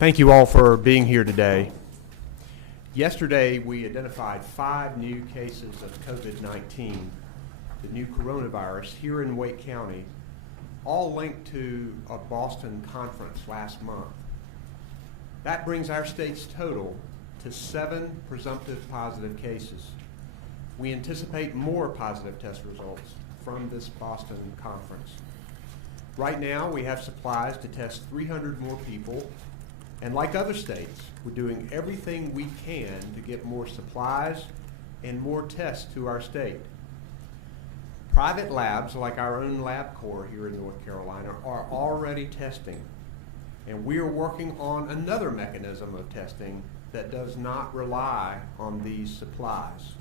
Thank you all for being here today. Yesterday, we identified 5 new cases of COVID-19, the new coronavirus, here in Wake County, all linked to a Boston conference last month. That brings our state's total to 7 presumptive positive cases. We anticipate more positive test results from this Boston conference. Right now, we have supplies to test 300 more people. And like other states, we're doing everything we can to get more supplies and more tests to our state. Private labs, like our own LabCorp here in North Carolina, are already testing. And we are working on another mechanism of testing that does not rely on these supplies.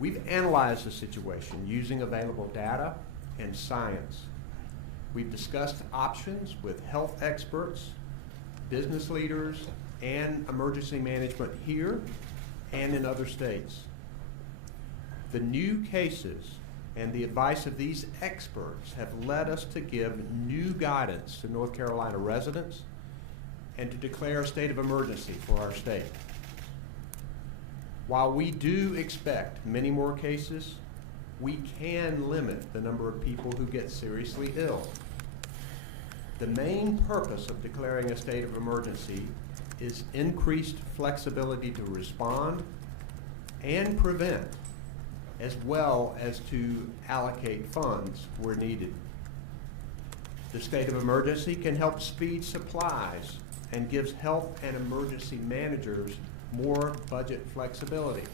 We've analyzed the situation using available data and science. We've discussed options with health experts, business leaders, and emergency management here and in other states. The new cases and the advice of these experts have led us to give new guidance to North Carolina residents and to declare a state of emergency for our state. While we do expect many more cases, we can limit the number of people who get seriously ill. The main purpose of declaring a state of emergency is increased flexibility to respond and prevent, as well as to allocate funds where needed. The state of emergency can help speed supplies and gives health and emergency managers more budget flexibility.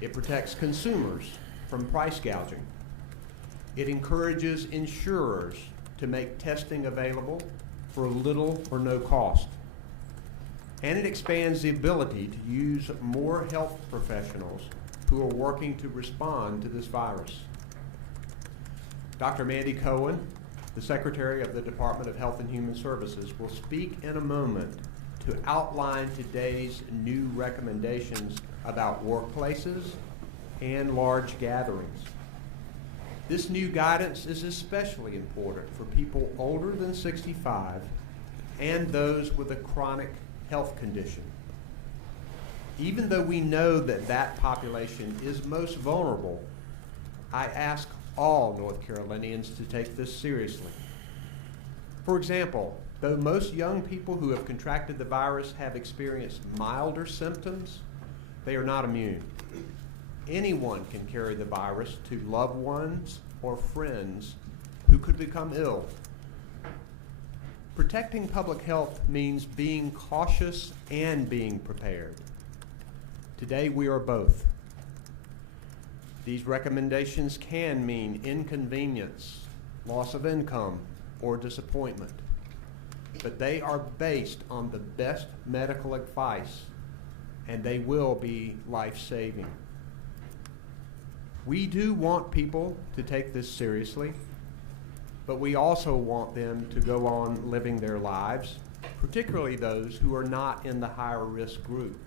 It protects consumers from price gouging. It encourages insurers to make testing available for little or no cost. And it expands the ability to use more health professionals who are working to respond to this virus. Dr. Mandy Cohen, the Secretary of the Department of Health and Human Services, will speak in a moment to outline today's new recommendations about workplaces and large gatherings. This new guidance is especially important for people older than 65 and those with a chronic health condition. Even though we know that that population is most vulnerable, I ask all North Carolinians to take this seriously. For example, though most young people who have contracted the virus have experienced milder symptoms, they are not immune. Anyone can carry the virus to loved ones or friends who could become ill. Protecting public health means being cautious and being prepared. Today we are both. These recommendations can mean inconvenience, loss of income, or disappointment, but they are based on the best medical advice, and they will be life-saving. We do want people to take this seriously, but we also want them to go on living their lives, particularly those who are not in the higher risk group